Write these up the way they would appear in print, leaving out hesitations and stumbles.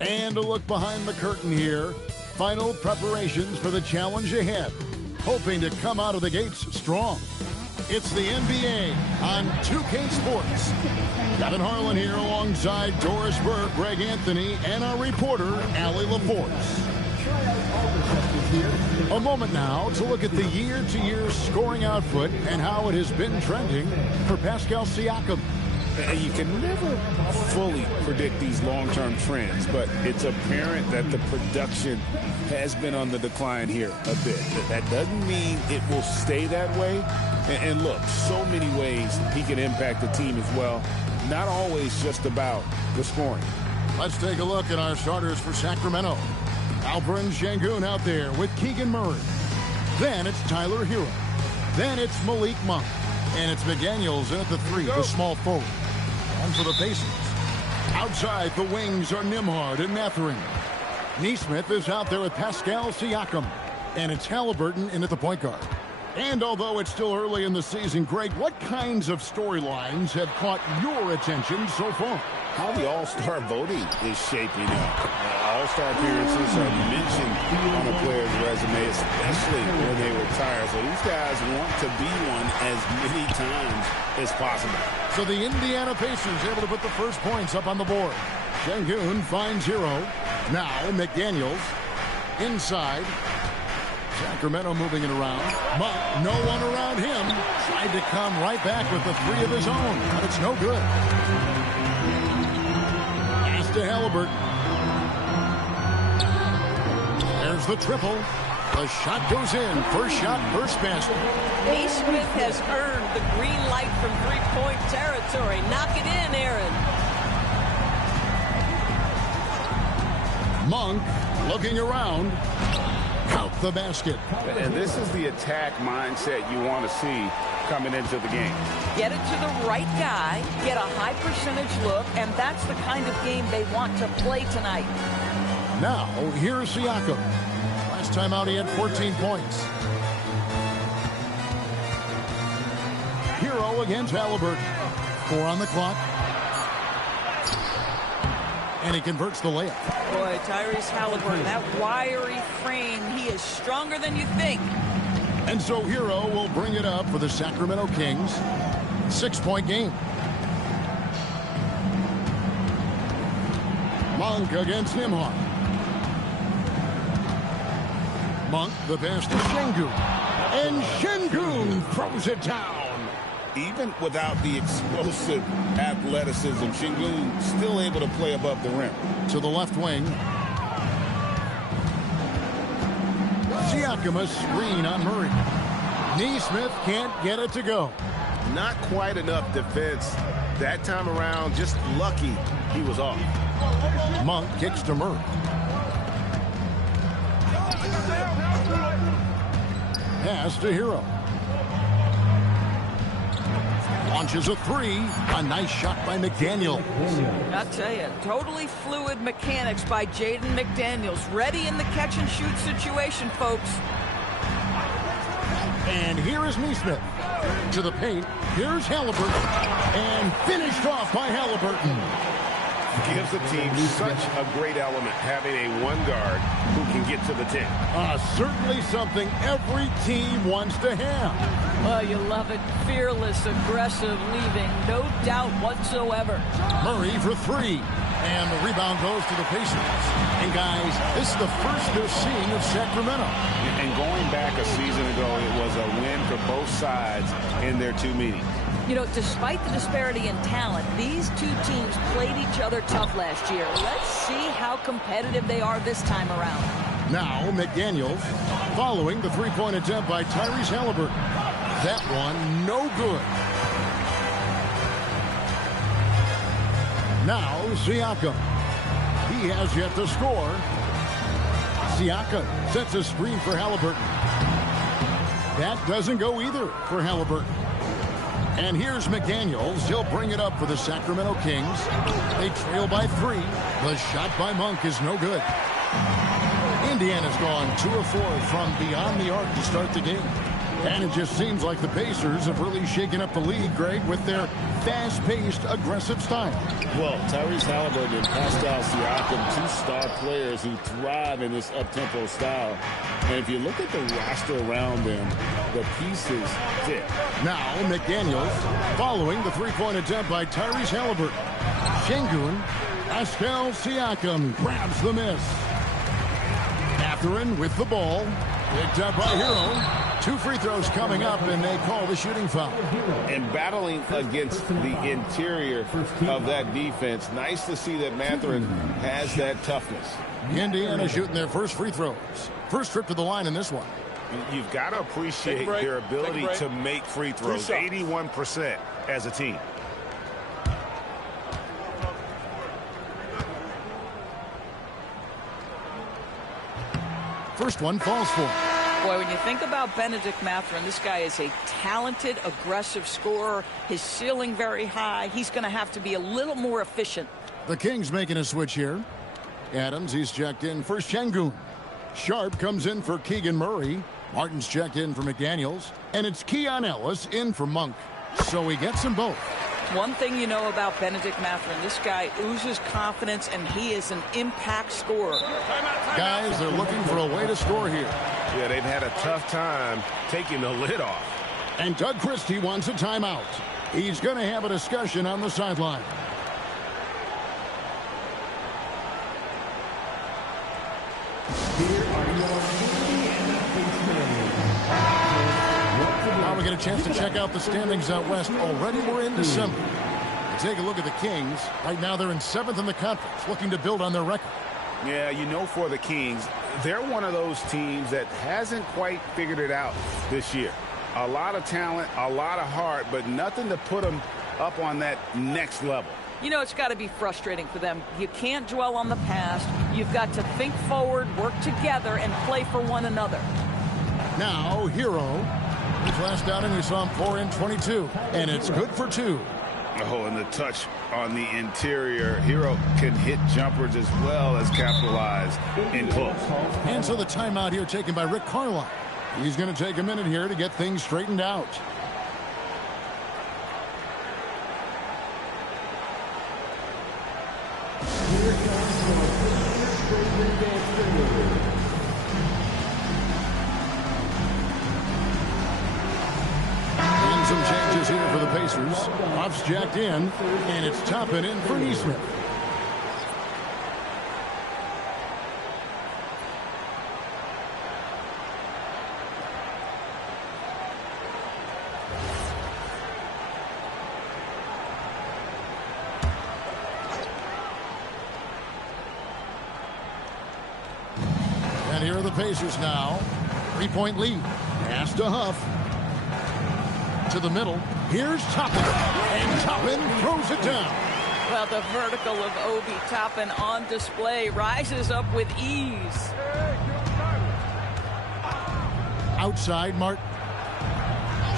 And a look behind the curtain here. Final preparations for the challenge ahead. Hoping to come out of the gates strong. It's the NBA on 2K Sports. Kevin Harlan here alongside Doris Burke, Greg Anthony, and our reporter, Allie LaForce. A moment now to look at the year-to-year scoring output and how it has been trending for Pascal Siakam. You can never fully predict these long-term trends, but it's apparent that the production has been on the decline here a bit. That doesn't mean it will stay that way. And look, so many ways he can impact the team as well. Not always just about the scoring. Let's take a look at our starters for Sacramento. Alperen Sengun out there with Keegan Murray. Then it's Tyler Hero. Then it's Malik Monk. And it's McDaniels in at the 3, the small forward. On for the Pacers. Outside the wings are Nembhard and Mathurin. Nesmith is out there with Pascal Siakam. And it's Halliburton in at the point guard. And although it's still early in the season, Greg, what kinds of storylines have caught your attention so far? How the All-Star voting is shaping up. All-Star appearances are mentioned on a player's resume, especially when they retire. So these guys want to be one as many times as possible. So the Indiana Pacers able to put the first points up on the board. Sengun finds Hero. Now McDaniels inside. Sacramento moving it around. But no one around him. Tried to come right back with the 3 of his own. But it's no good. Pass to Halliburton. There's the triple. The shot goes in. First shot, first basket. Nesmith has earned the green light from three-point territory. Knock it in, Aaron. Monk looking around. Count the basket. And this is the attack mindset you want to see coming into the game. Get it to the right guy, get a high percentage look, and that's the kind of game they want to play tonight. Now, here's Siakam. Last time out, he had 14 points. Hero against Halliburton. 4 on the clock. And he converts the layup. Boy, Tyrese Halliburton, that wiry frame, he is stronger than you think. And so Hero will bring it up for the Sacramento Kings. 6-point game. Monk against Nembhard. Monk, the pass to Sengun. And Sengun throws it down. Even without the explosive athleticism, Sengun still able to play above the rim. To the left wing. Siakam a screen on Murray. Nesmith can't get it to go. Not quite enough defense that time around. Just lucky he was off. Monk kicks to Murray. Pass to Hero. Launches a 3. A nice shot by McDaniel. I'll tell you, totally fluid mechanics by Jaden McDaniels. Ready in the catch-and-shoot situation, folks. And here is Nesmith. To the paint. Here's Halliburton. And finished off by Halliburton. Gives the team such a great element having a one guard who can get to the 10. Certainly something every team wants to have. Oh, you love it. Fearless, aggressive, leaving. No doubt whatsoever. Murray for 3. And the rebound goes to the Pacers. And guys, this is the first they're seeing of Sacramento. And going back a season ago, it was a win for both sides in their 2 meetings. You know, despite the disparity in talent, these two teams played each other tough last year. Let's see how competitive they are this time around. Now, McDaniels following the 3-point attempt by Tyrese Halliburton. That one, no good. Now, Siakam. He has yet to score. Siakam sets a screen for Halliburton. That doesn't go either for Halliburton. And here's McDaniels. He'll bring it up for the Sacramento Kings. They trail by 3. The shot by Monk is no good. Indiana's gone 2 of 4 from beyond the arc to start the game. And it just seems like the Pacers have really shaken up the league, Greg, with their fast-paced, aggressive style. Well, Tyrese Halliburton and Pascal Siakam, two star players who thrive in this up-tempo style. And if you look at the roster around them, the pieces fit. Now, McDaniels following the three-point attempt by Tyrese Halliburton. Şengün, Pascal Siakam grabs the miss. Mathurin with the ball. Picked up by Hero. 2 free throws coming up, and they call the shooting foul. And battling against the interior of that defense, nice to see that Mathurin has that toughness. Indiana shooting their first free throws. First trip to the line in this one. You've got to appreciate their ability to make free throws. 81% as a team. First one falls for him. Boy, when you think about Benedict Mathurin, this guy is a talented, aggressive scorer. His ceiling very high. He's going to have to be a little more efficient. The Kings making a switch here. Adams, he's checked in for Şengün. Sharp comes in for Keegan Murray. Martin's checked in for McDaniels. And it's Keon Ellis in for Monk. So he gets them both. One thing you know about Benedict Mathurin, this guy oozes confidence, and he is an impact scorer. Guys, they're looking for a way to score here. Yeah, they've had a tough time taking the lid off. And Doug Christie wants a timeout. He's going to have a discussion on the sideline. Now we get a chance to check out the standings out west. Already we're in December. Take a look at the Kings. Right now they're in 7th in the conference, looking to build on their record. Yeah, you know, for the Kings, they're one of those teams that hasn't quite figured it out this year. A lot of talent, a lot of heart, but nothing to put them up on that next level. You know, it's got to be frustrating for them. You can't dwell on the past. You've got to think forward, work together, and play for one another. Now, Hero. His last outing, we saw him pour in 22, and it's good for 2. Oh, and the touch on the interior. Hero can hit jumpers as well as capitalize in close. And so the timeout here taken by Rick Carlisle. He's going to take a minute here to get things straightened out. And some changes here for the Pacers. Buff's jacked in, and it's Toppin in for Nesmith. And here are the Pacers now. 3-point lead. Pass to Huff. To the middle. Here's Toppin. And Toppin throws it down. Well, the vertical of Obi Toppin on display rises up with ease. Outside, Martin.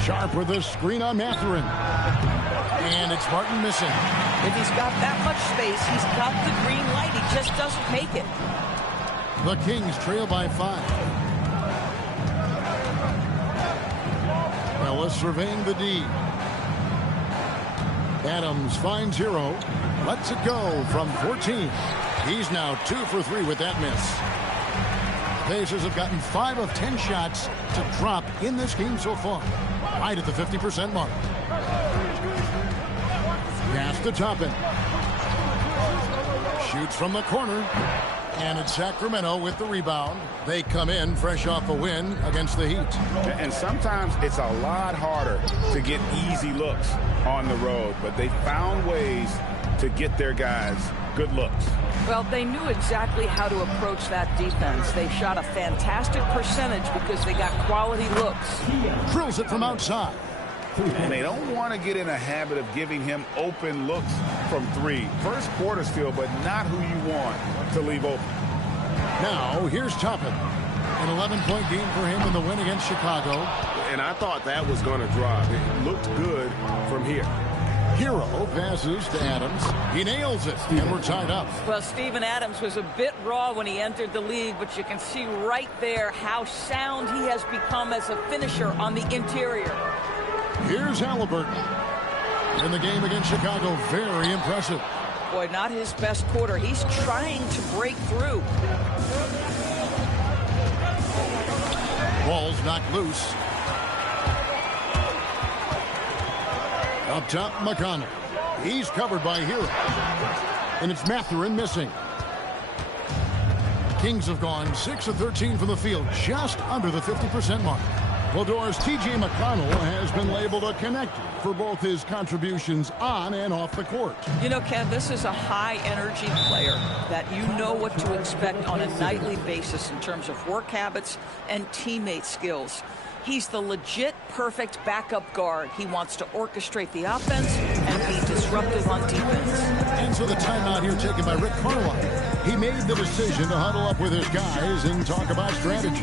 Sharp with a screen on Mathurin. And it's Martin missing. If he's got that much space, he's got the green light. He just doesn't make it. The Kings trail by 5. Ellis surveying the D. Adams finds Hero. Lets it go from 14. He's now 2 for 3 with that miss. The Pacers have gotten 5 of 10 shots to drop in this game so far. Right at the 50% mark. Pass to Toppin. Shoots from the corner. And it's Sacramento with the rebound. They come in fresh off a win against the Heat. And sometimes it's a lot harder to get easy looks on the road, but they found ways to get their guys good looks. Well, they knew exactly how to approach that defense. They shot a fantastic percentage because they got quality looks. Drills it from outside. And they don't want to get in a habit of giving him open looks from 3. First quarter still, but not who you want to leave open. Now, here's Toppin. An 11-point game for him in the win against Chicago. And I thought that was going to drop. It looked good from here. Hero passes to Adams. He nails it, and we're tied up. Well, Steven Adams was a bit raw when he entered the league, but you can see right there how sound he has become as a finisher on the interior. Here's Halliburton. In the game against Chicago, very impressive. Boy, not his best quarter. He's trying to break through. Ball's knocked loose. Up top, McConnell. He's covered by Hero. And it's Mathurin missing. Kings have gone 6 of 13 from the field, just under the 50% mark. Well, Doris, T.J. McConnell has been labeled a connector for both his contributions on and off the court. You know, Ken, this is a high-energy player that you know what to expect on a nightly basis in terms of work habits and teammate skills. He's the legit perfect backup guard. He wants to orchestrate the offense and be disruptive on defense. And so the timeout here taken by Rick Carlisle. He made the decision to huddle up with his guys and talk about strategy.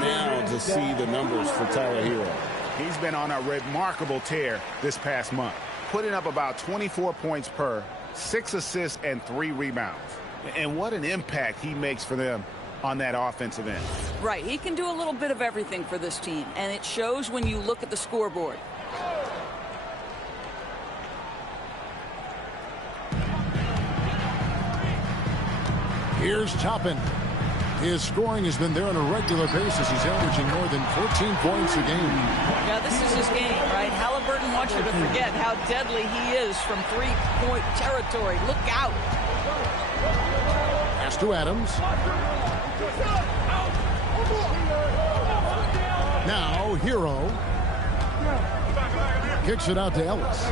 Now to see the numbers for Tyler Hero. He's been on a remarkable tear this past month, putting up about 24 points per, 6 assists, and 3 rebounds. And what an impact he makes for them on that offensive end. Right, he can do a little bit of everything for this team, and it shows when you look at the scoreboard. Here's Toppin. His scoring has been there on a regular basis. He's averaging more than 14 points a game. Yeah, this is his game, right? Halliburton wants you to forget how deadly he is from three-point territory. Look out. Pass to Adams. Now, Hero. Kicks it out to Ellis.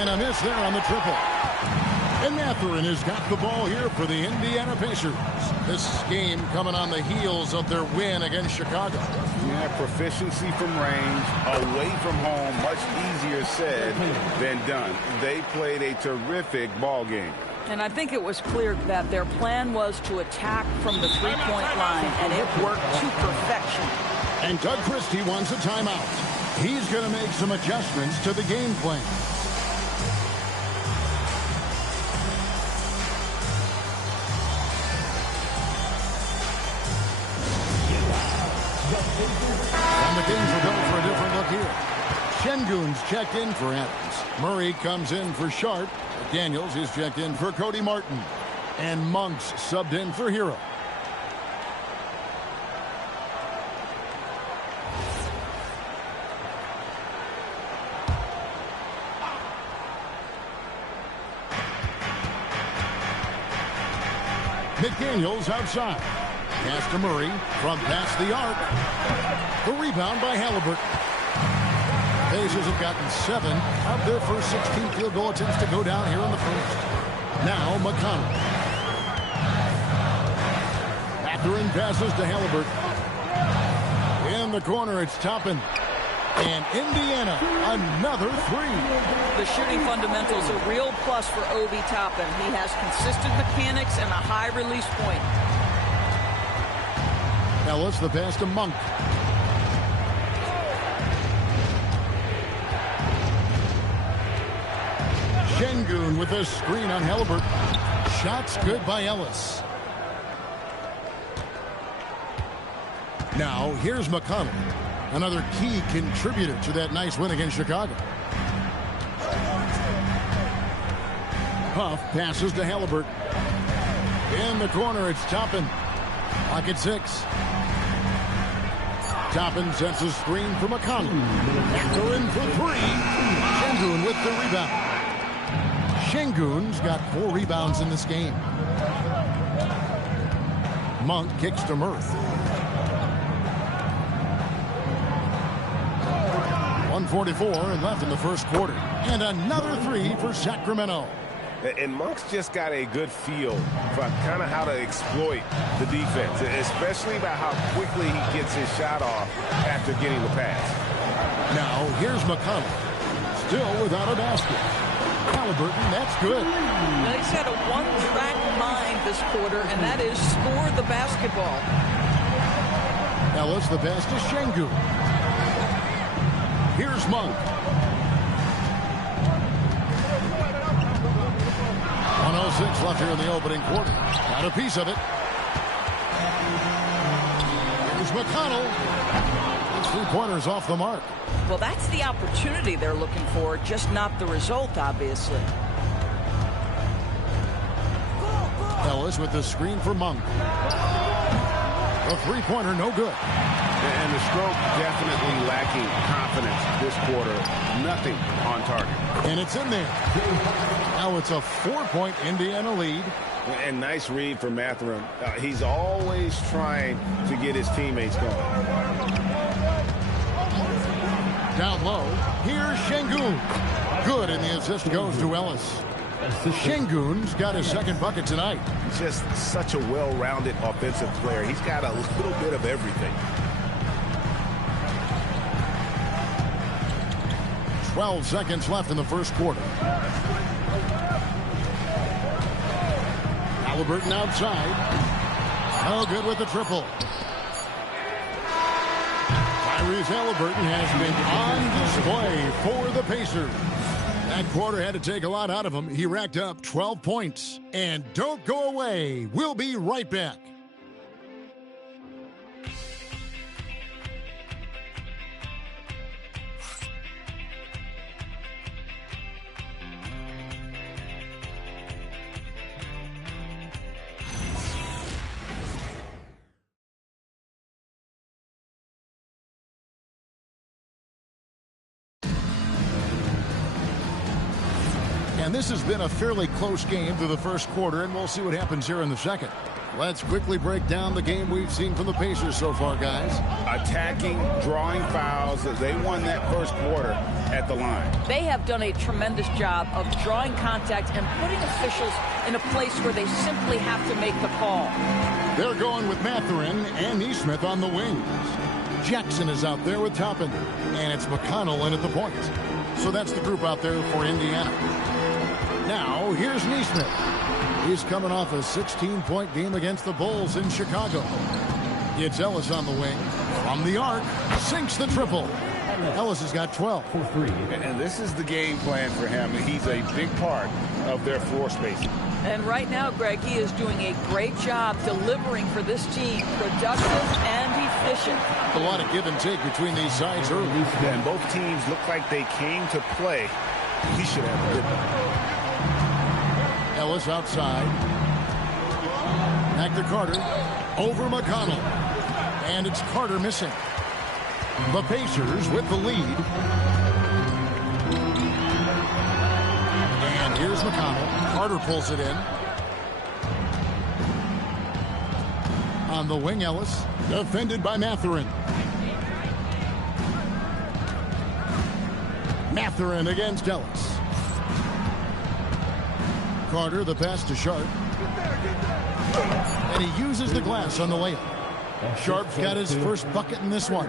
And a miss there on the triple. And Mathurin has got the ball here for the Indiana Pacers. This game coming on the heels of their win against Chicago. Yeah, proficiency from range, away from home, much easier said than done. They played a terrific ball game. And I think it was clear that their plan was to attack from the three-point line, and it worked to perfection. And Doug Christie wants a timeout. He's going to make some adjustments to the game plan. And the Kings are going for a different look here. Şengün's checked in for Adams. Murray comes in for Sharp. Daniels is checked in for Cody Martin. And Monk's subbed in for Hero. McDaniels outside. Pass to Murray from past the arc. The rebound by Halliburton. Pacers have gotten 7 of their first 16 field goal attempts to go down here in the first. Now McConnell. Mathurin passes to Halliburton. In the corner, it's Toppin. And Indiana, another 3. The shooting fundamentals a real plus for Obi Toppin. He has consistent mechanics and a high release point. Ellis, the pass to Monk. Şengün with a screen on Halliburton. Shots good by Ellis. Now, here's McConnell. Another key contributor to that nice win against Chicago. Huff passes to Halliburton. In the corner, it's Toppin. Pocket 6. Toppin sets a screen for McConnell. They're in for 3. Şengün with the rebound. Şengün's got 4 rebounds in this game. Monk kicks to Murph. 1:44 left in the first quarter. And another 3 for Sacramento. And Monk's just got a good feel for kind of how to exploit the defense, especially about how quickly he gets his shot off after getting the pass. Now, here's McConnell. still without a basket. Halliburton, that's good. Now he's got a one-track mind this quarter, and that is score the basketball. Ellis, the pass to Şengün. Here's Monk. 1:06 left here in the opening quarter. Got a piece of it. Here's McConnell. His three-pointers off the mark. Well, that's the opportunity they're looking for, just not the result, obviously. Ellis with the screen for Monk. A three-pointer, no good. And the stroke definitely lacking confidence this quarter. Nothing on target. And it's in there. Now it's a 4-point Indiana lead. And nice read from Mathurin. He's always trying to get his teammates going. Down low, here's Şengün. Good, and the assist goes to Ellis. Şengün's got his second bucket tonight. Just such a well-rounded offensive player. He's got a little bit of everything. 12 seconds left in the first quarter. Halliburton outside. No good with the triple. Tyrese Halliburton has been on display for the Pacers. That quarter had to take a lot out of him. He racked up 12 points. And don't go away. We'll be right back. And this has been a fairly close game through the first quarter, and we'll see what happens here in the second. Let's quickly break down the game we've seen from the Pacers so far, guys. Attacking, drawing fouls. They won that first quarter at the line. They have done a tremendous job of drawing contact and putting officials in a place where they simply have to make the call. They're going with Mathurin and Nesmith on the wings. Jackson is out there with Toppin, and it's McConnell in at the point. So that's the group out there for Indiana. Now, here's Nesmith. He's coming off a 16-point game against the Bulls in Chicago. It's Ellis on the wing. From the arc, sinks the triple. Ellis has got 12. And this is the game plan for him. He's a big part of their floor spacing. And right now, Greg, he is doing a great job delivering for this team. Productive and efficient. A lot of give and take between these sides early. And both teams look like they came to play. He should have a good one. Ellis outside. Back to Carter. Over McConnell. And it's Carter missing. The Pacers with the lead. And here's McConnell. Carter pulls it in. On the wing, Ellis. Defended by Mathurin. Mathurin against Ellis. Carter, the pass to Sharp. And he uses the glass on the layup. Sharp's got his first bucket in this one.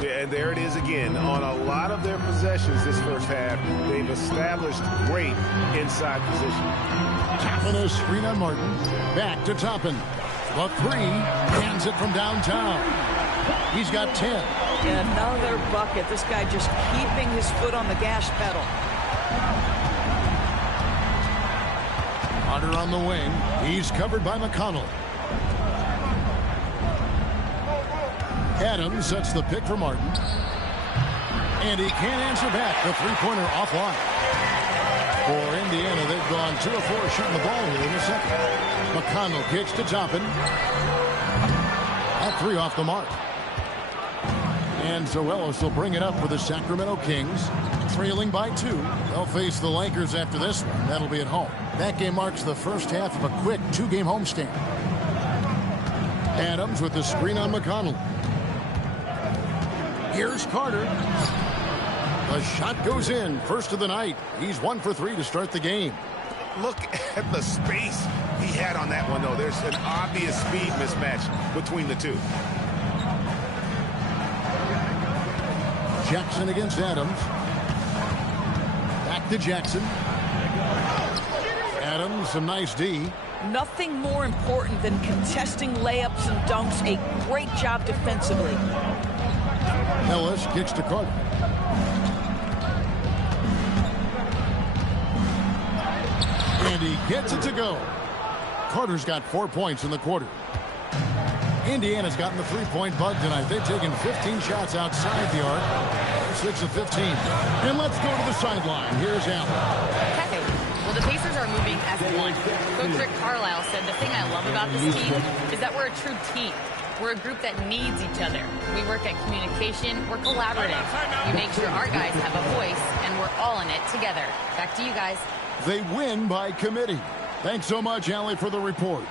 Yeah, and there it is again. On a lot of their possessions this first half, they've established great inside position. Toppin a screen on Martin. Back to Toppin. The three. Hands it from downtown. He's got 10. Another bucket. This guy just keeping his foot on the gas pedal. Carter on the wing. He's covered by McConnell. Adams sets the pick for Martin. And he can't answer back. The three-pointer offline. For Indiana, they've gone 2 of 4 shooting the ball here in the second. McConnell kicks to Toppin. That three off the mark. And so Ellis will bring it up for the Sacramento Kings. Trailing by 2. They'll face the Lakers after this one. That'll be at home. That game marks the first half of a quick 2-game homestand. Adams with the screen on McConnell. Here's Carter. The shot goes in. First of the night. He's 1 for 3 to start the game. Look at the space he had on that one, though. There's an obvious speed mismatch between the two. Jackson against Adams. to Jackson. Adams, some nice D. Nothing more important than contesting layups and dunks. A great job defensively. Ellis kicks to Carter. And he gets it to go. Carter's got 4 points in the quarter. Indiana's gotten the three-point bug tonight. They've taken 15 shots outside the arc. 6 of 15. And let's go to the sideline. Here's Allen. Okay. Well, the Pacers are moving as one. Coach Rick Carlisle said the thing I love about this team is that we're a true team. We're a group that needs each other. We work at communication. We're collaborative. We make sure our guys have a voice, and we're all in it together. Back to you guys. They win by committee. Thanks so much, Allie, for the report.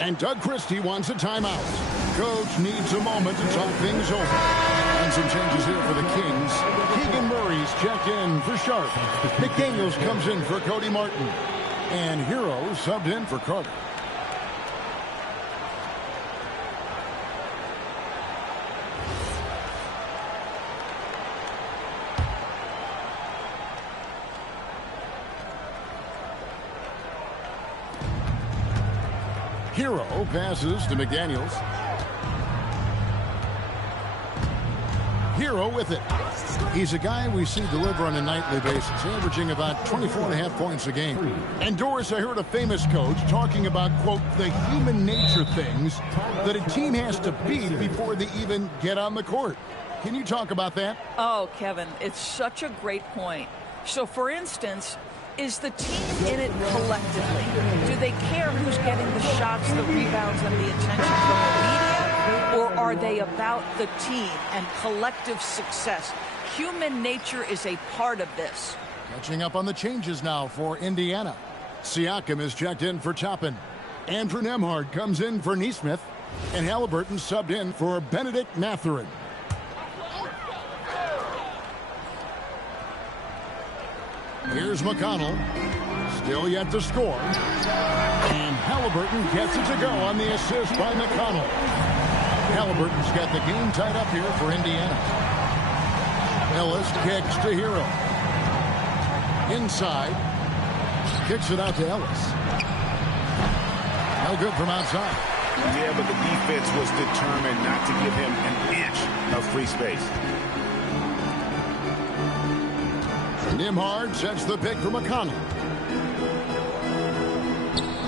And Doug Christie wants a timeout. Coach needs a moment to talk things over. And some changes here for the Kings. Keegan Murray's checked in for Sharp. McDaniels comes in for Cody Martin. And Hero subbed in for Carter. Hero passes to McDaniels. Hero with it. He's a guy we see deliver on a nightly basis, averaging about 24.5 points a game. And Doris, I heard a famous coach talking about, quote, the human nature things that a team has to beat before they even get on the court. Can you talk about that? Oh, Kevin, it's such a great point. So, for instance, is the team in it collectively? Do they care who's getting the shots, the rebounds, and the attention from the media? Or are they about the team and collective success? Human nature is a part of this. Catching up on the changes now for Indiana. Siakam is checked in for Toppin. Andrew Nembhard comes in for Nesmith. And Halliburton subbed in for Benedict Mathurin. Here's McConnell. Still yet to score. And Halliburton gets it to go on the assist by McConnell. Halliburton's got the game tied up here for Indiana. Ellis kicks to Hero. Inside. Kicks it out to Ellis. No good from outside. Yeah, but the defense was determined not to give him an inch of free space. Nembhard sets the pick for McConnell.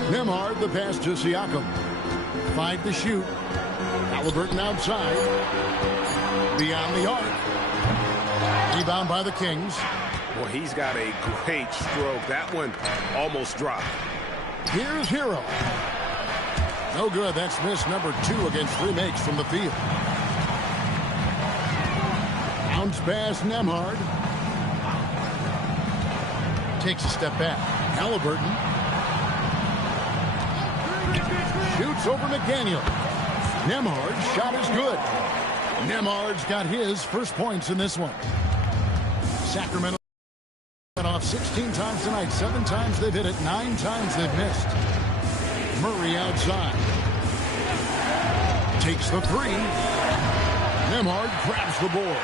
Nembhard the pass to Siakam. 5 to shoot. Halliburton outside. Beyond the arc. Rebound by the Kings. Well, he's got a great stroke. That one almost dropped. Here's Hero. No good. That's miss number 2 against 3 makes from the field. Bounce pass Nembhard. Takes a step back. Halliburton. Shoots over McDaniel. Nembhard's shot is good. Nembhard's got his first points in this one. Sacramento off 16 times tonight. 7 times they've hit it. 9 times they've missed. Murray outside. Takes the 3. Nembhard grabs the board.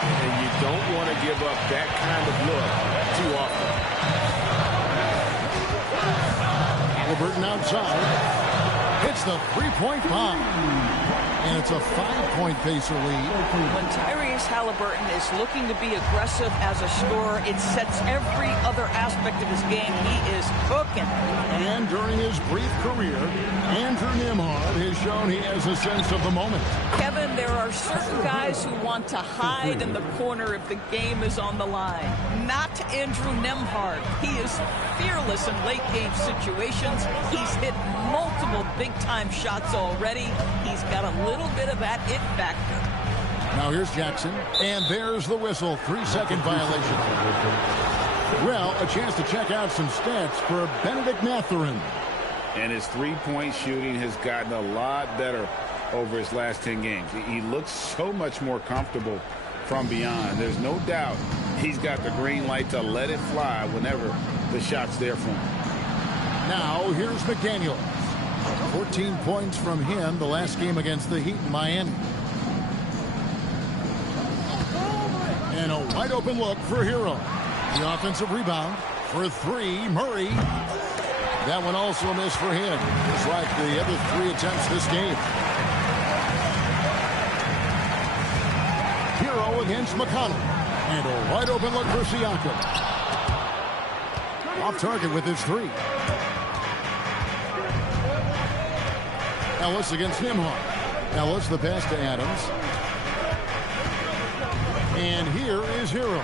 And you don't want to give up that kind of look too often. Halliburton outside. Hits the three-point bomb. And it's a 5-point Pacer lead. When Tyrese Halliburton is looking to be aggressive as a scorer, it sets every other aspect of his game. He is cooking. And during his brief career, Andrew Nembhard has shown he has a sense of the moment. Kevin, there are certain guys who want to hide in the corner if the game is on the line. Not Andrew Nembhard. He is fearless in late-game situations. He's hit multiple big-time shots already. He's got a little bit of that it factor. Now here's Jackson, and there's the whistle. 3-second violation. Well, a chance to check out some stats for Benedict Mathurin. And his three-point shooting has gotten a lot better over his last 10 games. He looks so much more comfortable from beyond. There's no doubt he's got the green light to let it fly whenever the shot's there for him. Now here's McDaniel. 14 points from him the last game against the Heat in Miami. And a wide open look for Hero. The offensive rebound for three, Murray. That one also missed for him, just like the other 3 attempts this game. Hero against McConnell. And a wide open look for Siakam. Off target with his 3. Ellis against Nembhard. Ellis the pass to Adams. And here is Hero.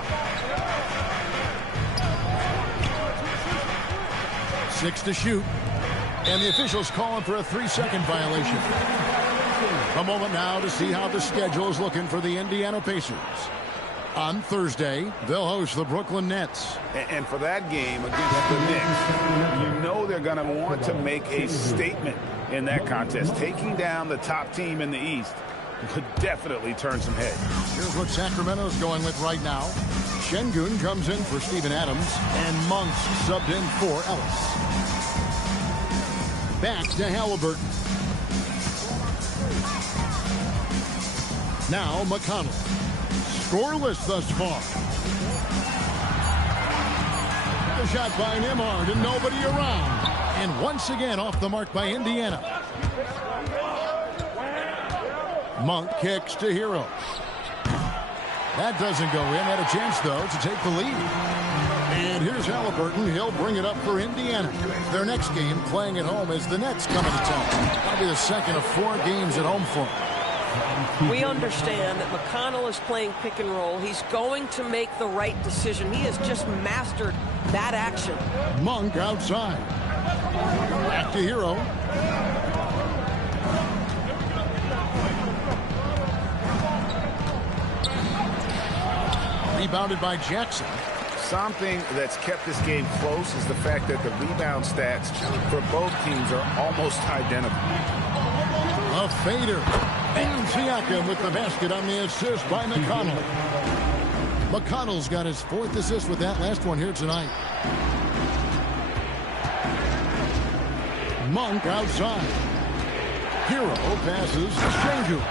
6 to shoot. And the officials calling for a 3-second violation. A moment now to see how the schedule is looking for the Indiana Pacers. On Thursday, they'll host the Brooklyn Nets. And for that game against the Knicks, you know they're going to want to make a statement in that contest. Taking down the top team in the East could definitely turn some heads. Here's what Sacramento's going with right now. Şengün comes in for Steven Adams, and Monk's subbed in for Ellis. Back to Halliburton. Now McConnell. Scoreless thus far. The shot by Nembhard and nobody around. And once again off the mark by Indiana. Monk kicks to Hero. That doesn't go in. Had a chance, though, to take the lead. And here's Halliburton. He'll bring it up for Indiana. Their next game playing at home as the Nets come into town. Probably the second of 4 games at home for them. We understand that McConnell is playing pick and roll. He's going to make the right decision. He has just mastered that action. Monk outside. Back to Hero. Rebounded by Jackson. Something that's kept this game close is the fact that the rebound stats for both teams are almost identical. A fader. And Siakam with the basket on the assist by McConnell. McConnell's got his 4th assist with that last one here tonight. Monk outside. Hero passes to Şengün.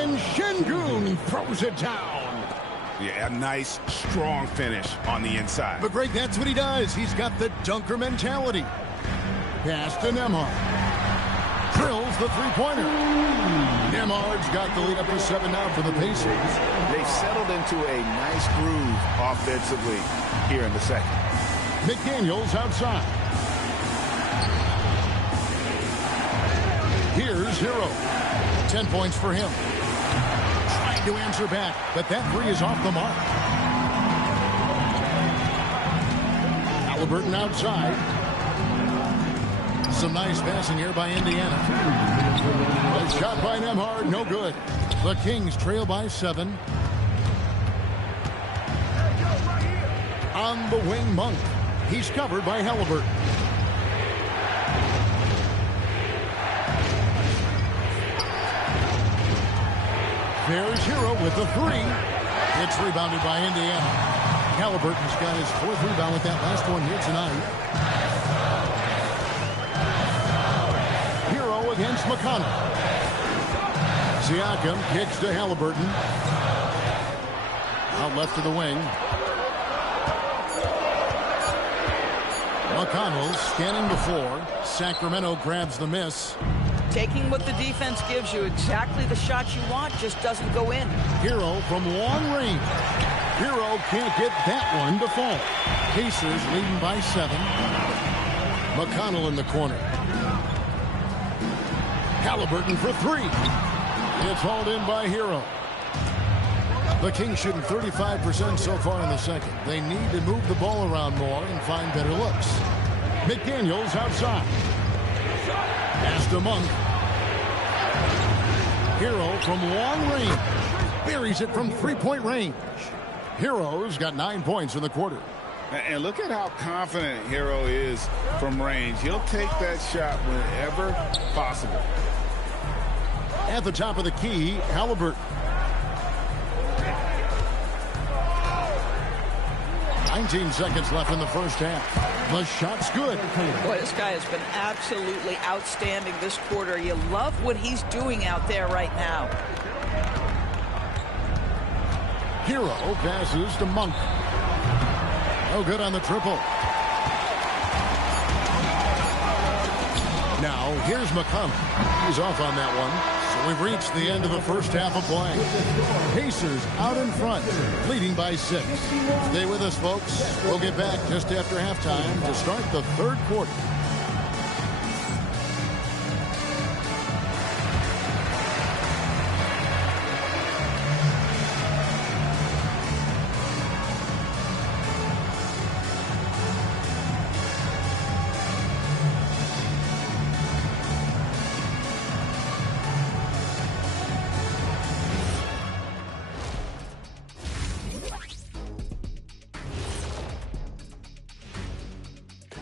And Şengün throws it down. Yeah, a nice, strong finish on the inside. But Greg, that's what he does. He's got the dunker mentality. Pass to Nembhard. Drills the 3-pointer. Nembhard's got the lead up to 7 now for the Pacers. They've settled into a nice groove offensively here in the second. McDaniels outside. Here's Hero. 10 points for him. Trying to answer back, but that 3 is off the mark. Halliburton outside. Some nice passing here by Indiana. A shot by Nembhard, no good. The Kings trail by 7. On the wing, Monk. He's covered by Halliburton. There's Hero with the 3. It's rebounded by Indiana. Halliburton's got his 4th rebound with that last one here tonight. Hero against McConnell. Siakam kicks to Halliburton. Out left to the wing. McConnell scanning the floor. Sacramento grabs the miss. Taking what the defense gives you, exactly the shot you want, just doesn't go in. Hero from long range. Hero can't get that one to fall. Pacers leading by 7. McConnell in the corner. Halliburton for 3. It's hauled in by Hero. The Kings shooting 35% so far in the second. They need to move the ball around more and find better looks. McDaniels outside. Pass to Monk. Hero from long range. Buries it from 3-point range. Hero's got 9 points in the quarter. And look at how confident Hero is from range. He'll take that shot whenever possible. At the top of the key, Halliburton. 19 seconds left in the first half. The shot's good. Boy, this guy has been absolutely outstanding this quarter. You love what he's doing out there right now. Hero passes to Monk. No good on the triple. Now, here's McConnell. He's off on that one. So we've reached the end of the first half of play. Pacers out in front, leading by 6. Stay with us, folks. We'll get back just after halftime to start the third quarter.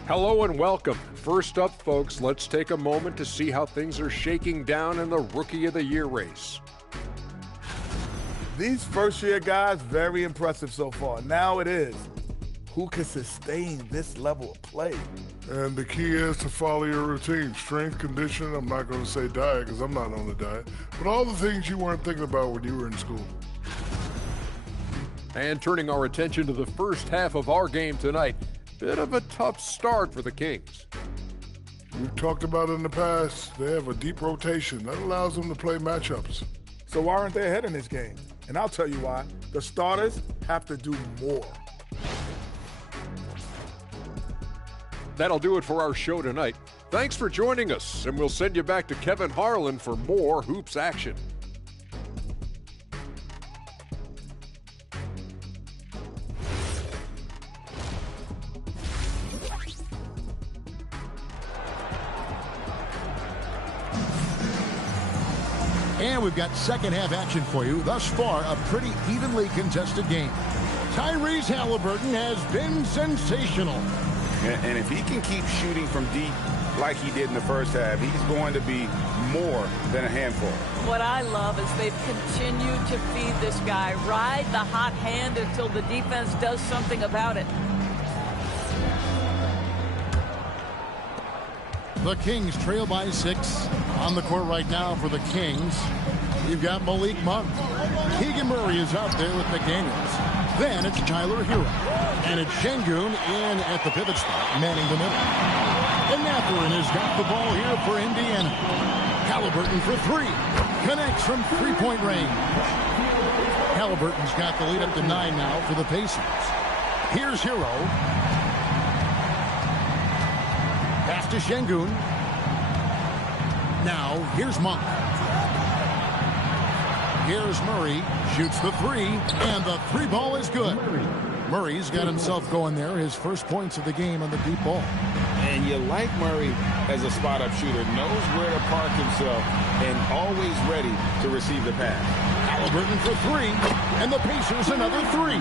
Hello and welcome. First up, folks, let's take a moment to see how things are shaking down in the Rookie of the Year race. These first-year guys, very impressive so far. Now it is, who can sustain this level of play? And the key is to follow your routine. Strength, conditioning, I'm not going to say diet because I'm not on the diet, but all the things you weren't thinking about when you were in school. And turning our attention to the first half of our game tonight, bit of a tough start for the Kings. We've talked about it in the past. They have a deep rotation. That allows them to play matchups. So why aren't they ahead in this game? And I'll tell you why. The starters have to do more. That'll do it for our show tonight. Thanks for joining us, and we'll send you back to Kevin Harlan for more Hoops action. And we've got second half action for you. Thus far, a pretty evenly contested game. Tyrese Halliburton has been sensational. And if he can keep shooting from deep like he did in the first half, he's going to be more than a handful. What I love is they've continued to feed this guy. Ride the hot hand until the defense does something about it. The Kings trail by 6. On the court right now for the Kings, you've got Malik Monk. Keegan Murray is out there with McDaniels. Then it's Tyler Hero. And it's Şengün in at the pivot spot, manning the middle. And Mathurin has got the ball here for Indiana. Halliburton for 3. Connects from three-point range. Halliburton's got the lead up to 9 now for the Pacers. Here's Hero. Pass to Şengün. Now, here's Monk. Here's Murray. Shoots the 3, and the 3 ball is good. Murray's got himself going there. His first points of the game on the deep ball. And you like Murray as a spot-up shooter. Knows where to park himself and always ready to receive the pass. Halliburton for 3, and the Pacers another 3.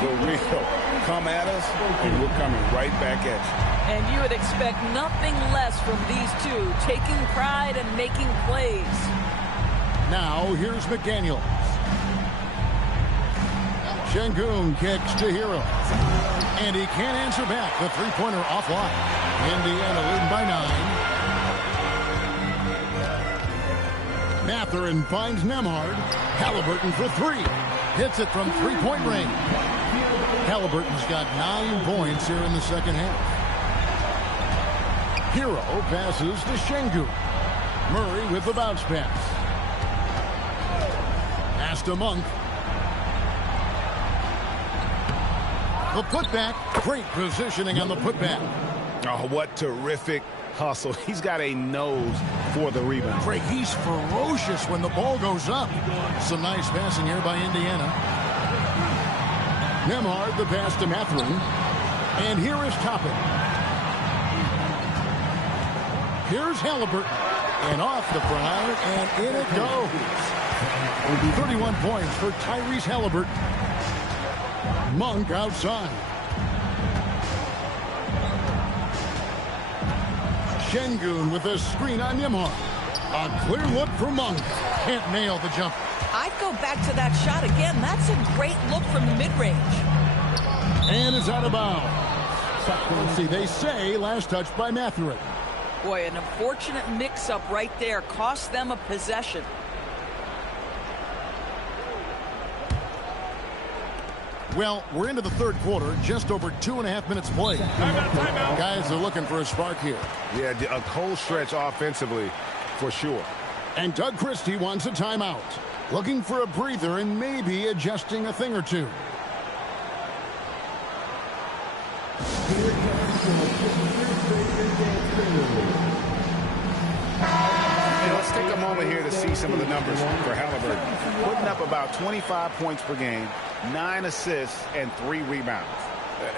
The real come at us, and we're coming right back at you. And you would expect nothing less from these two, taking pride and making plays. Now, here's McDaniels. Şengün kicks to Hero. And he can't answer back. The three-pointer offline. Indiana leading by 9. Mathurin finds Nembhard. Halliburton for 3. Hits it from three-point range. Halliburton's got 9 points here in the second half. Hero passes to Şengün. Murray with the bounce pass. Pass to Monk. The putback. Great positioning on the putback. Oh, what terrific hustle. He's got a nose for the rebound. Craig, he's ferocious when the ball goes up. Some nice passing here by Indiana. Nembhard, the pass to Mathurin. And here is Toppin. Here's Halliburton. And off the front, and in it goes. 31 points for Tyrese Halliburton. Monk outside. Şengün with a screen on Nembhard. A clear look for Monk. Can't nail the jumper. I'd go back to that shot again. That's a great look from the mid-range. And it's out of bounds. Let's see, they say last touch by Mathurin. Boy, an unfortunate mix-up right there. Cost them a possession. Well, we're into the third quarter, just over 2.5 minutes played. Timeout. Guys are looking for a spark here. Yeah, a cold stretch offensively for sure. And Doug Christie wants a timeout. Looking for a breather and maybe adjusting a thing or two. Let's take a moment here to see some of the numbers for Halliburton. Putting up about 25 points per game, 9 assists, and 3 rebounds.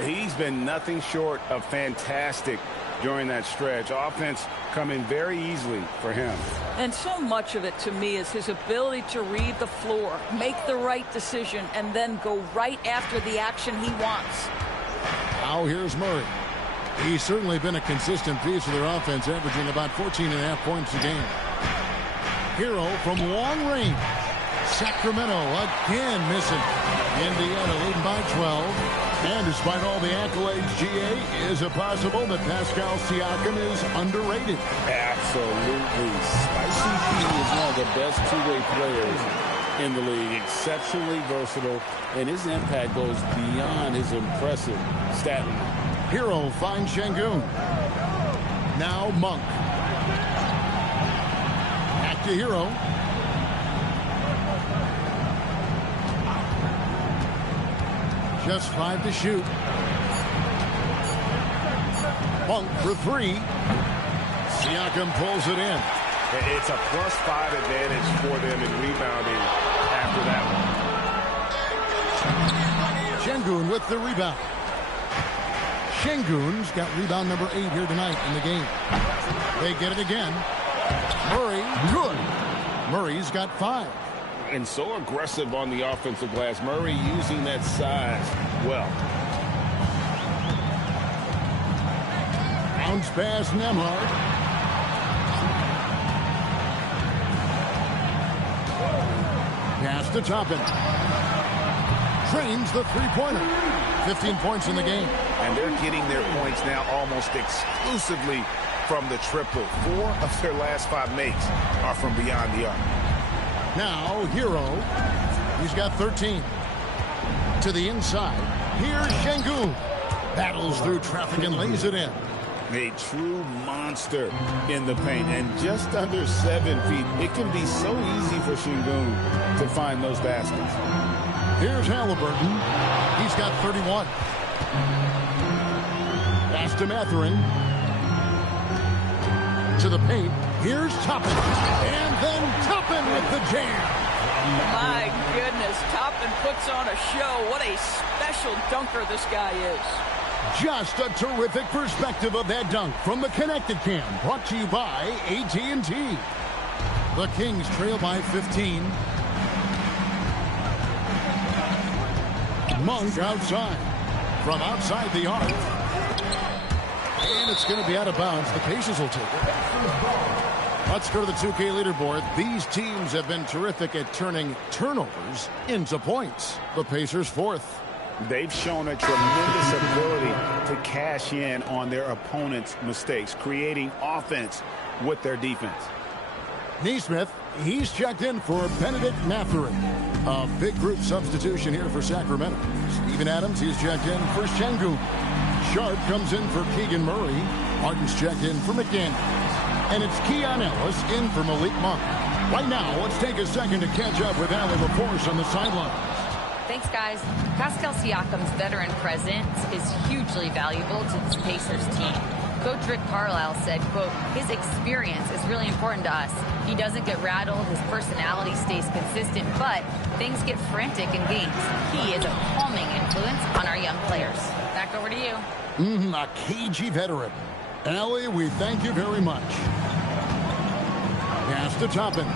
He's been nothing short of fantastic during that stretch. Offense coming very easily for him. And so much of it to me is his ability to read the floor, make the right decision, and then go right after the action he wants. Now here's Murray. He's certainly been a consistent piece of their offense, averaging about 14.5 points a game. Hero from long range. Sacramento again missing. Indiana leading by 12. And despite all the accolades, GA, is it possible that Pascal Siakam is underrated? Absolutely. Spicy P is one of the best two-way players in the league. Exceptionally versatile, and his impact goes beyond his impressive stat line. Hero finds Şengün. Now Monk. Back to Hero. Just 5 to shoot. Monk for 3. Siakam pulls it in. It's a +5 advantage for them in rebounding after that one. Şengün with the rebound. Şengün's got rebound number 8 here tonight in the game. They get it again. Murray, good. Murray's got 5. And so aggressive on the offensive glass. Murray using that size well. Bounce pass Nembhard. Pass to Toppin. Trains the three-pointer. 15 points in the game. And they're getting their points now almost exclusively from the triple. 4 of their last 5 makes are from beyond the arc. Now, Hero. He's got 13. To the inside. Here's Şengün. Battles through traffic and lays it in. A true monster in the paint, and just under 7 feet. It can be so easy for Şengün to find those baskets. Here's Halliburton. He's got 31. Pass to Mathurin. To the paint. Here's Toppin. And then Toppin with the jam. My goodness, Toppin puts on a show. What a special dunker this guy is. Just a terrific perspective of that dunk from the Connected Cam, brought to you by AT&T. The Kings trail by 15. Monk outside. From outside the arc. And it's going to be out of bounds. The Pacers will take it. Let's go to the 2K leaderboard. These teams have been terrific at turning turnovers into points. The Pacers 4th. They've shown a tremendous ability to cash in on their opponent's mistakes, creating offense with their defense. Neesmith, he's checked in for Benedict Mathurin. A big group substitution here for Sacramento. Steven Adams, he's checked in for Şengün. Sharp comes in for Keegan Murray. Martin's checked in for McDaniels. And it's Keon Ellis in for Malik Monk. Right now, let's take a second to catch up with Allie LaForce on the sidelines. Thanks, guys. Pascal Siakam's veteran presence is hugely valuable to this Pacers team. Coach Rick Carlisle said, quote, his experience is really important to us. He doesn't get rattled, his personality stays consistent, but things get frantic in games. He is a calming influence on our young players. Back over to you. A cagey veteran. Allie, we thank you very much. Pass to Toppin.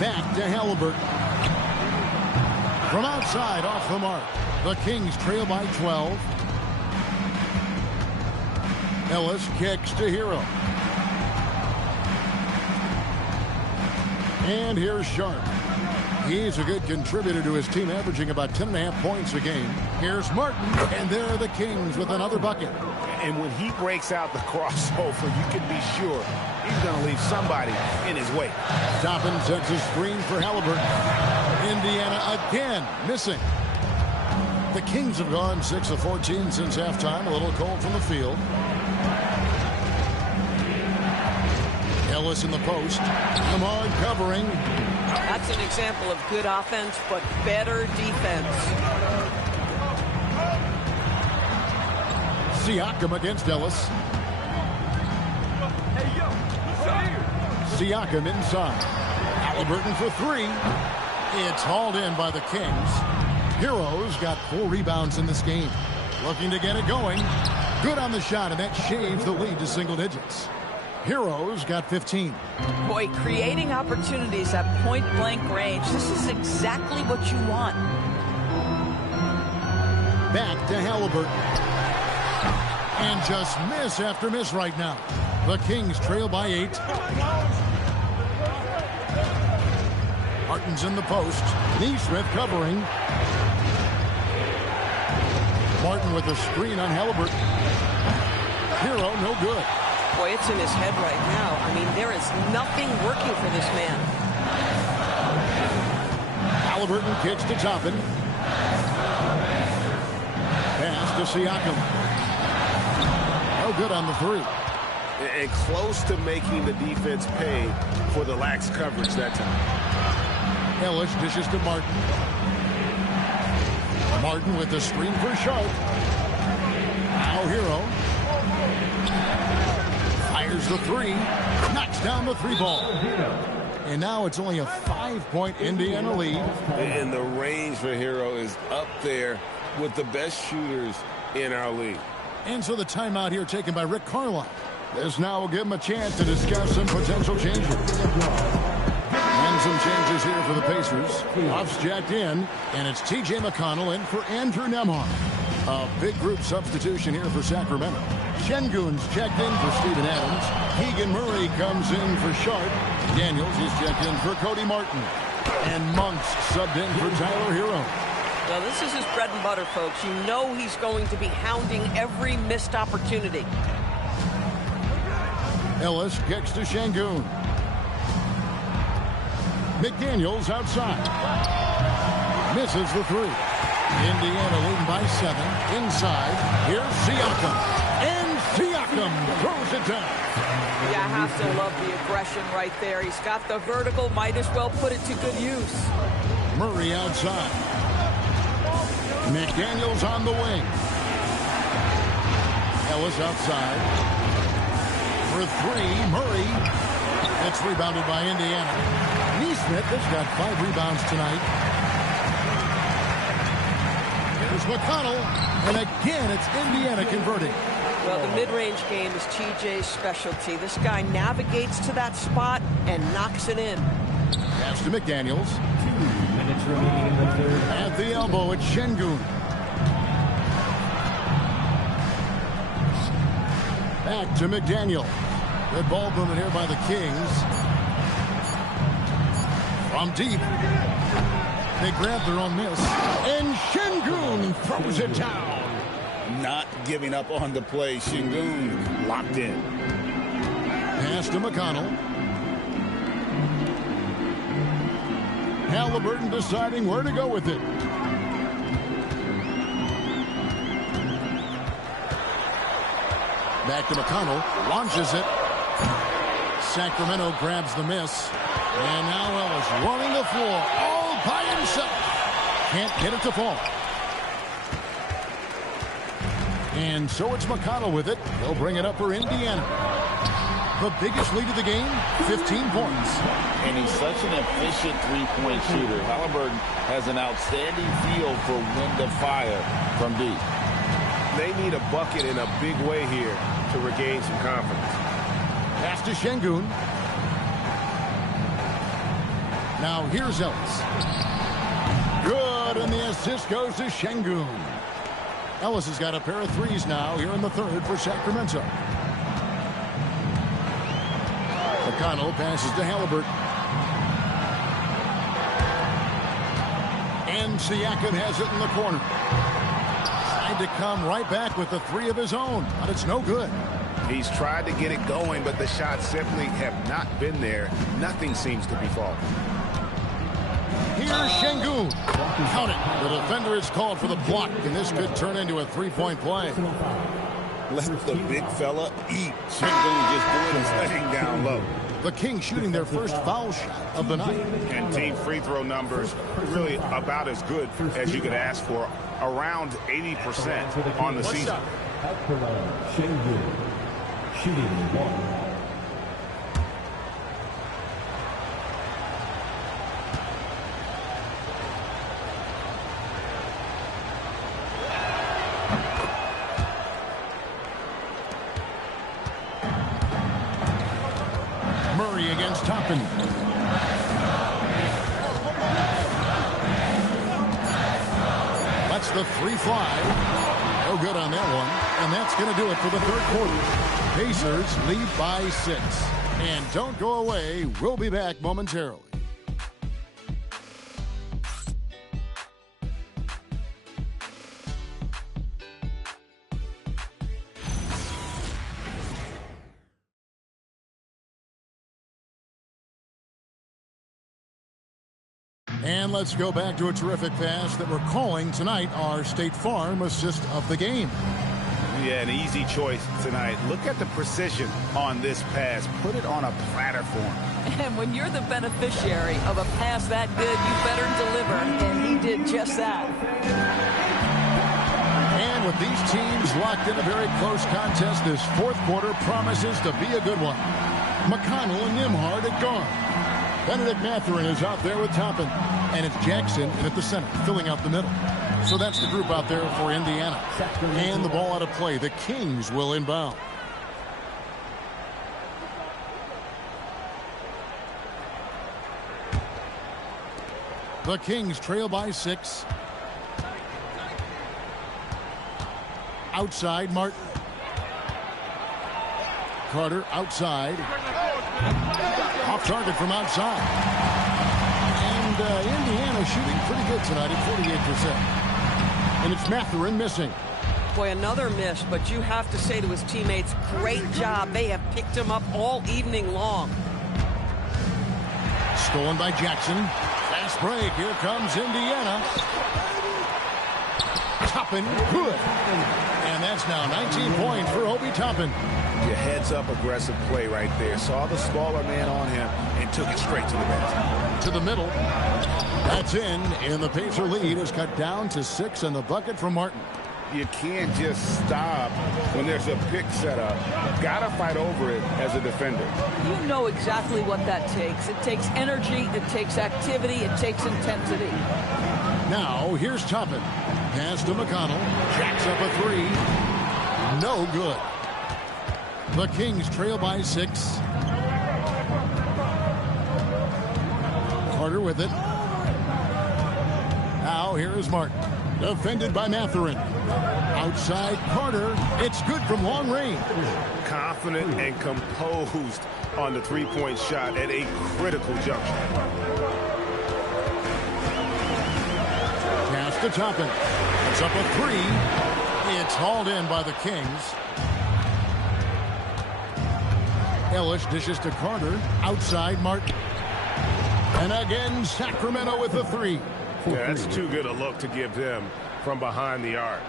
Back to Halliburton. From outside, off the mark. The Kings trail by 12. Ellis kicks to Hero. And here's Sharp. He's a good contributor to his team, averaging about 10.5 points a game. Here's Martin, and there are the Kings with another bucket. And when he breaks out the crossover, you can be sure he's going to leave somebody in his way. Toppin sets a screen for Halliburton. Indiana again missing. The Kings have gone 6 of 14 since halftime. A little cold from the field. Ellis in the post. Lamar covering. That's an example of good offense, but better defense. Siakam against Ellis. Siakam inside. Halliburton for 3. It's hauled in by the Kings. Heroes got 4 rebounds in this game. Looking to get it going. Good on the shot, and that shaves the lead to single digits. Heroes got 15. Boy, creating opportunities at point-blank range. This is exactly what you want. Back to Halliburton. And just miss after miss right now. The Kings trail by 8. Martin's in the post. Neesmith covering. Martin with a screen on Halliburton. Hero, no good. Boy, it's in his head right now. I mean, there is nothing working for this man. Halliburton kicks to Toppin. Pass to Siakam. No good on the 3. And close to making the defense pay for the lax coverage that time. Ellis dishes to Martin. Martin with the screen for Sharp. Now Hero. Fires the 3. Knocks down the 3 ball. And now it's only a 5-point Indiana lead. And the range for Hero is up there with the best shooters in our league. And so the timeout here taken by Rick Carlisle. This now will give him a chance to discuss some potential changes. And some changes here for the Pacers. Buff's jacked in, and it's T.J. McConnell in for Andrew Nembhard. A big group substitution here for Sacramento. Şengün's checked in for Steven Adams. Keegan Murray comes in for Sharp. Daniels is checked in for Cody Martin. And Monk's subbed in for Tyler Hero. Now, this is his bread and butter, folks. You know he's going to be hounding every missed opportunity. Ellis kicks to Şengün. McDaniels outside. Misses the 3. Indiana leading by 7. Inside. Here's Siakam. And Siakam throws it down. You have to love the aggression right there. He's got the vertical. Might as well put it to good use. Murray outside. McDaniels on the wing. Ellis outside. For 3, Murray. It's rebounded by Indiana. Neesmith has got 5 rebounds tonight. Here's McConnell. And again, it's Indiana converting. Well, the mid-range game is TJ's specialty. This guy navigates to that spot and knocks it in. Pass to McDaniels. 2 minutes remaining in the third. At the elbow, it's Şengün. Back to McDaniel. Good ball movement here by the Kings. From deep. They grab their own miss. And Şengün throws it down. Not giving up on the play. Şengün locked in. Pass to McConnell. Halliburton deciding where to go with it. Back to McConnell. Launches it. Sacramento grabs the miss. And now Ellis running the floor all by himself. Can't get it to fall. And so it's McConnell with it. He'll bring it up for Indiana. The biggest lead of the game, 15 points. And he's such an efficient three-point shooter. Halliburton has an outstanding feel for when to fire from deep. They need a bucket in a big way here to regain some confidence. Pass to Şengün. Now here's Ellis. Good, and the assist goes to Şengün. Ellis has got a pair of threes now here in the third for Sacramento. McConnell passes to Halliburton. And Siakam has it in the corner. Tried to come right back with the three of his own, but it's no good. He's tried to get it going, but the shots simply have not been there. Nothing seems to be falling. Here's Şengün. Count it. The defender is called for the block, and this could turn into a three-point play. Let the big fella eat. Şengün just doing his thing down low. The Kings shooting their first foul shot of the night. And team free throw numbers really about as good as you could ask for. Around 80% on the season. Şengün, shooting 1. Murray against Toppin. That's the free fly. No good on that one. And that's going to do it for the third quarter. Pacers lead by 6. And don't go away. We'll be back momentarily. And let's go back to a terrific pass that we're calling tonight our State Farm assist of the game. Yeah, an easy choice tonight. Look at the precision on this pass. Put it on a platter for him. And when you're the beneficiary of a pass that good, you better deliver. And he did just that. And with these teams locked in a very close contest, this fourth quarter promises to be a good one. McConnell and Nembhard at guard. Benedict Mathurin is out there with Toppin. And it's Jackson in at the center, filling out the middle. So that's the group out there for Indiana. And the ball out of play. The Kings will inbound. The Kings trail by 6. Outside, Martin. Carter outside. Off target from outside. And Indiana shooting pretty good tonight at 48%. And it's Mathurin missing. Boy, another miss, but you have to say to his teammates, great job. They have picked him up all evening long. Stolen by Jackson. Fast break. Here comes Indiana. Toppin, good. And that's now 19 points for Obi Toppin. Your heads-up aggressive play right there. Saw the smaller man on him and took it straight to the basket. To the middle. That's in. And the Pacer lead is cut down to 6 and the bucket from Martin. You can't just stop when there's a pick set up. Gotta fight over it as a defender. You know exactly what that takes. It takes energy, it takes activity, it takes intensity. Now, here's Toppin. Pass to McConnell. Jacks up a 3. No good. The Kings trail by 6. Carter with it. Now here is Martin. Defended by Mathurin. Outside Carter. It's good from long range. Confident and composed on the three-point shot at a critical juncture. Pass to Toppin. It's up a 3. It's hauled in by the Kings. Ellis dishes to Carter. Outside Martin. And again, Sacramento with the 3. Yeah, that's too good a look to give them from behind the arc.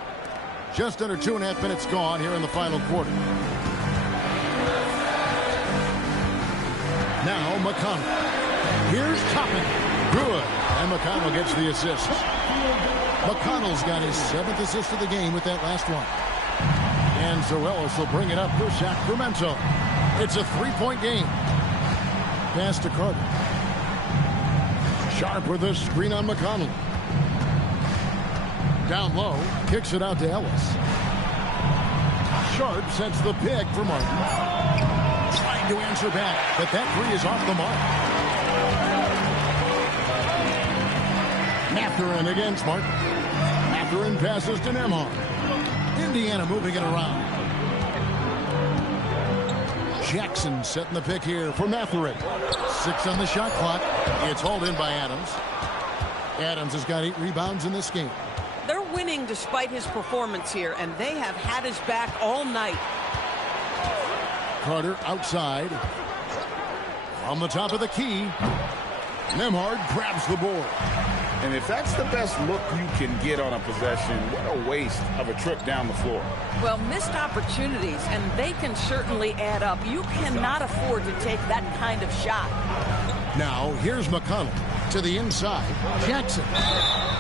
Just under 2.5 minutes gone here in the final quarter. Now McConnell. Here's Toppin. Good. And McConnell gets the assist. McConnell's got his 7th assist of the game with that last one. And so Ellis will bring it up for Sacramento. It's a 3-point game. Pass to Carter. Sharp with a screen on McConnell. Down low. Kicks it out to Ellis. Sharp sets the pick for Martin. Trying to answer back, but that 3 is off the mark. Mathurin against Martin. Mathurin passes to Nembhard. Indiana moving it around. Jackson setting the pick here for Mathurin. 6 on the shot clock. It's hauled in by Adams. Adams has got 8 rebounds in this game. They're winning despite his performance here, and they have had his back all night. Carter outside. From the top of the key, Nembhard grabs the board. And if that's the best look you can get on a possession, what a waste of a trip down the floor. Well, missed opportunities, and they can certainly add up. You cannot afford to take that kind of shot. Now, here's McConnell to the inside. Jackson.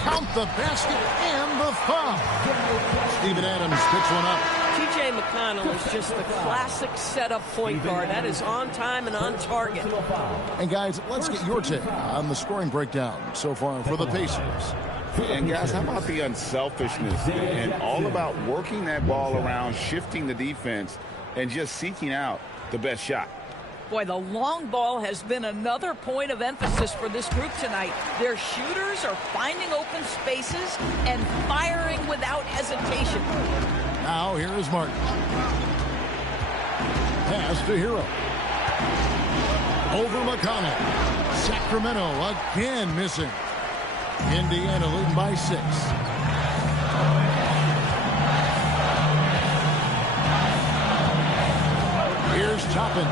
Count the basket and the foul. Steven Adams picks one up. T.J. McConnell is just the classic setup point guard. That is on time and on target. And guys, let's get your take on the scoring breakdown so far for the Pacers. And guys, how about the unselfishness and all about working that ball around, shifting the defense, and just seeking out the best shot. Boy, the long ball has been another point of emphasis for this group tonight. Their shooters are finding open spaces and firing without hesitation. Now, here is Martin. Pass to Hero. Over McConnell. Sacramento again missing. Indiana leading by 6. Here's Toppin.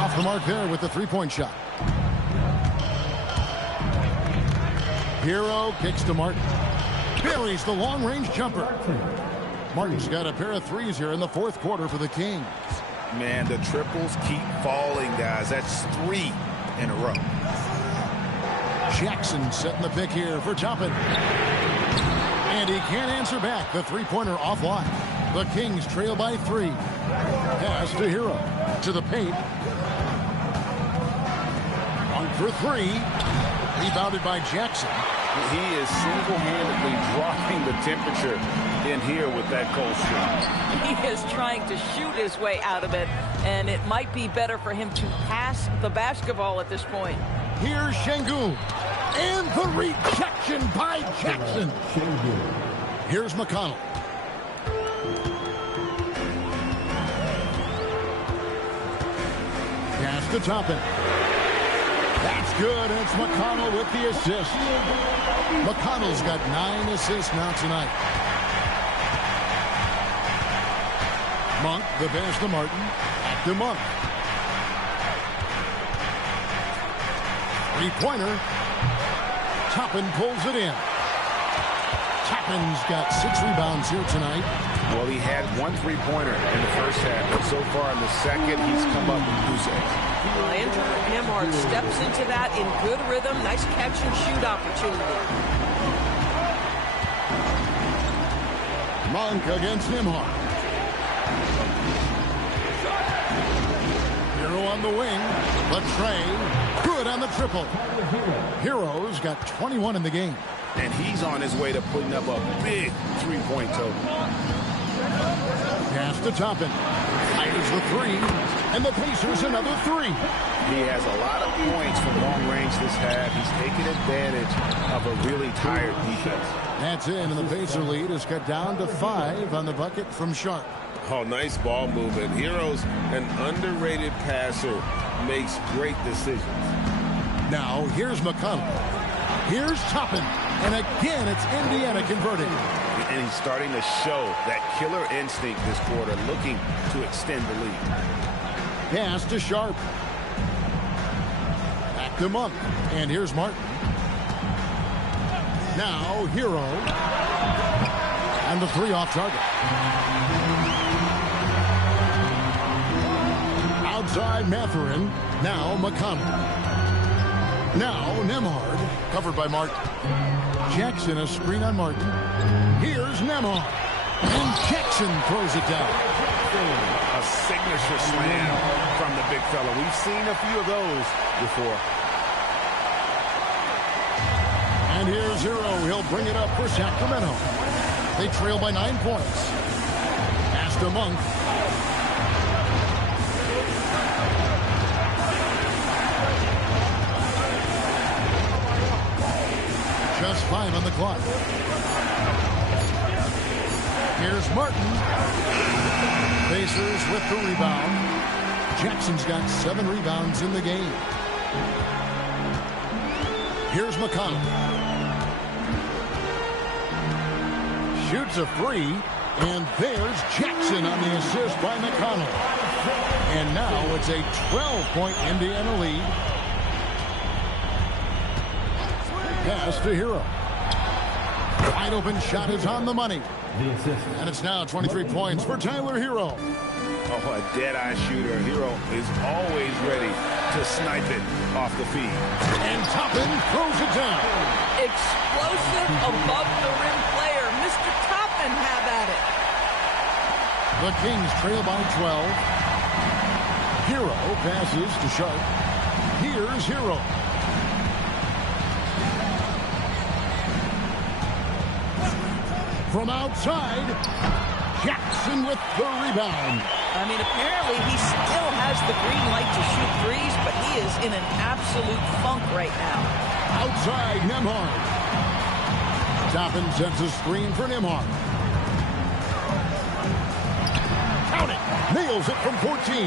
Off the mark there with the three-point shot. Hero kicks to Martin. Buries the long-range jumper. Martin's got a pair of threes here in the fourth quarter for the Kings. Man, the triples keep falling, guys. That's 3 in a row. Jackson setting the pick here for Toppin. And he can't answer back. The three-pointer offline. The Kings trail by 3. Pass to Hero. To the paint. On for 3. Rebounded by Jackson. He is single-handedly dropping the temperature in here with that cold streak. He is trying to shoot his way out of it, and it might be better for him to pass the basketball at this point. Here's Şengün. And the rejection by Jackson. Here's McConnell. Pass to Toppin. That's good. It's McConnell with the assist. McConnell's got 9 assists now tonight. Monk, the pass to Martin. Back to Monk. Three-pointer. Toppin pulls it in. Toppin's got 6 rebounds here tonight. Well, he had 1 three-pointer in the first half, but so far in the second, he's come up with goose eggs. Andrew Nembhard steps into that in good rhythm. Nice catch and shoot opportunity. Monk against Nembhard. Hero on the wing. Latrey. Good on the triple. Hero's got 21 in the game. And he's on his way to putting up a big three-point total. Pass to Toppin. Fires the 3. And the Pacers another 3. He has a lot of points from long range this half. He's taken advantage of a really tired defense. That's in, and the Pacer lead is cut down to 5 on the bucket from Sharp. Oh, nice ball movement. Hero's an underrated passer, makes great decisions. Now, here's McConnell. Here's Toppin. And again, it's Indiana converting. And he's starting to show that killer instinct this quarter, looking to extend the lead. Pass to Sharp. Back to Monk. And here's Martin. Now, Hero. And the 3 off target. Outside Mathurin. Now McConnell. Now Nembhard. Covered by Martin. Jackson a screen on Martin. Here's Nembhard. And Jackson throws it down. A signature slam from the big fella. We've seen a few of those before. And here's Hero. He'll bring it up for Sacramento. They trail by 9 points. Pass to Monk. Just 5 on the clock. Here's Martin. Pacers with the rebound. Jackson's got 7 rebounds in the game. Here's McConnell. Shoots a three, and there's Jackson on the assist by McConnell. And now it's a 12-point Indiana lead. Pass to Hero. Wide open shot is on the money. And it's now 23 points for Tyler Hero. Oh, a dead-eye shooter. Hero is always ready to snipe it off the feed. And Toppin throws it down. Explosive above the rim player. Mr. Toppin have at it. The Kings trail by 12. Hero passes to Sharp. Here's Hero. From outside, Jackson with the rebound. I mean, apparently he still has the green light to shoot threes, but he is in an absolute funk right now. Outside, Nembhard. Toppin sets a screen for Nembhard. Count it. Nails it from 14.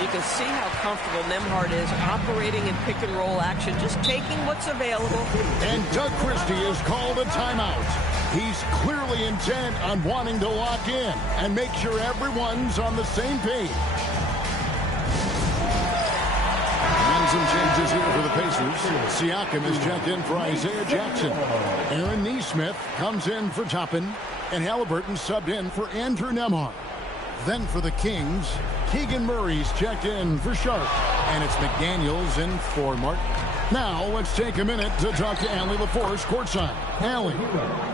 You can see how comfortable Nembhard is operating in pick-and-roll action, just taking what's available. And Doug Christie is called a timeout. He's clearly intent on wanting to lock in and make sure everyone's on the same page. And some changes here for the Pacers. Siakam is checked in for Isaiah Jackson. Aaron Nesmith comes in for Toppin. And Halliburton subbed in for Andrew Nembhard. Then for the Kings, Keegan Murray's checked in for Sharp. And it's McDaniels in for Martin. Now, let's take a minute to talk to Allie LaForce courtside. Allie.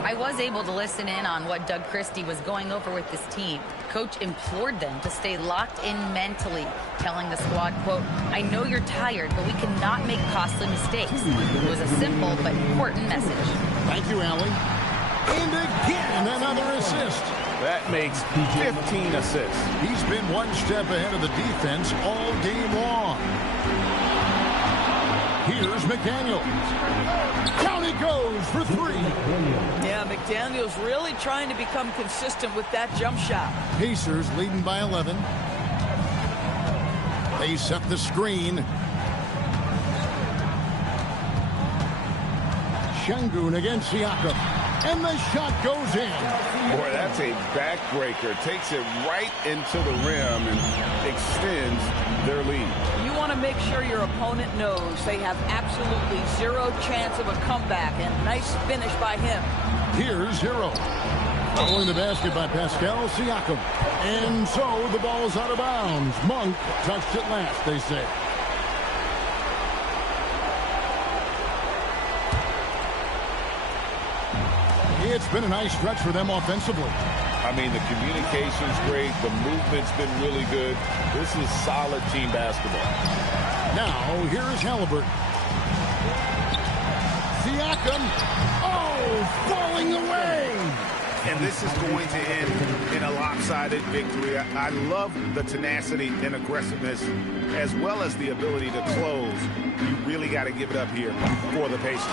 I was able to listen in on what Doug Christie was going over with this team. Coach implored them to stay locked in mentally, telling the squad, quote, "I know you're tired, but we cannot make costly mistakes." It was a simple but important message. Thank you, Allie. And again, another assist. That makes 15 assists. He's been one step ahead of the defense all game long. Here's McDaniels. Down he goes for three. Yeah, McDaniels really trying to become consistent with that jump shot. Pacers leading by 11. They set the screen. Şengün against Siakam. And the shot goes in. Boy, that's a backbreaker. Takes it right into the rim and extends their lead. You want to make sure your opponent knows they have absolutely zero chance of a comeback. And nice finish by him. Here's Hero. Following the basket by Pascal Siakam. And so the ball's out of bounds. Monk touched it last, they say. It's been a nice stretch for them offensively. I mean, the communication's great. The movement's been really good. This is solid team basketball. Now, here's Halliburton. Siakam. Oh, falling away. And this is going to end in a lopsided victory. I love the tenacity and aggressiveness as well as the ability to close. You really got to give it up here for the Pacers.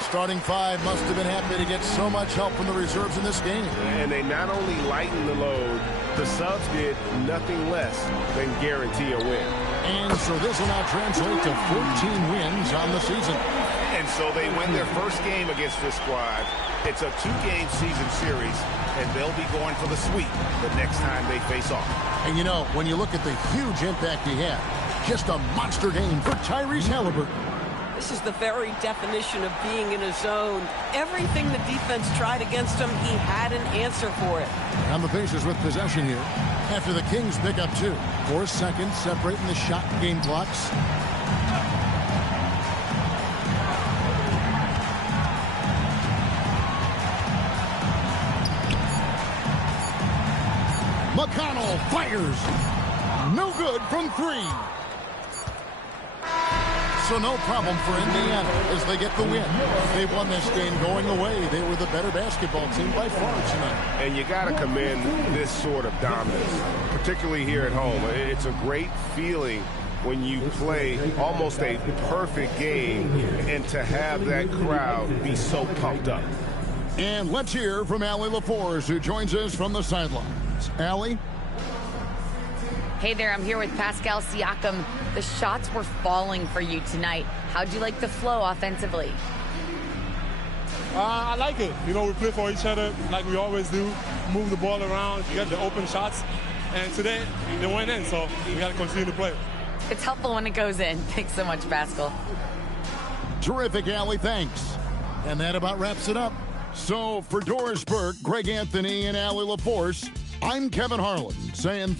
Starting five must have been happy to get so much help from the reserves in this game. And they not only lightened the load, the subs did nothing less than guarantee a win. And so this will now translate to 14 wins on the season. And so they win their first game against this squad. It's a two-game season series, and they'll be going for the sweep the next time they face off. And you know, when you look at the huge impact he had, just a monster game for Tyrese Halliburton. This is the very definition of being in a zone. Everything the defense tried against him, he had an answer for it. And the Pacers with possession here after the Kings pick up 2. 4 seconds separating the shot game clocks. McConnell fires. No good from 3. So no problem for Indiana as they get the win. They won this game going away. They were the better basketball team by far tonight. And you got to commend this sort of dominance, particularly here at home. It's a great feeling when you play almost a perfect game and to have that crowd be so pumped up. And let's hear from Allie LaForce, who joins us from the sidelines. Allie? Hey there, I'm here with Pascal Siakam. The shots were falling for you tonight. How'd you like the flow offensively? I like it. You know, we play for each other like we always do. Move the ball around, get the open shots. And today, they went in, so we got to continue to play. It's helpful when it goes in. Thanks so much, Pascal. Terrific, Allie. Thanks. And that about wraps it up. So for Doris Burke, Greg Anthony, and Allie LaForce, I'm Kevin Harlan saying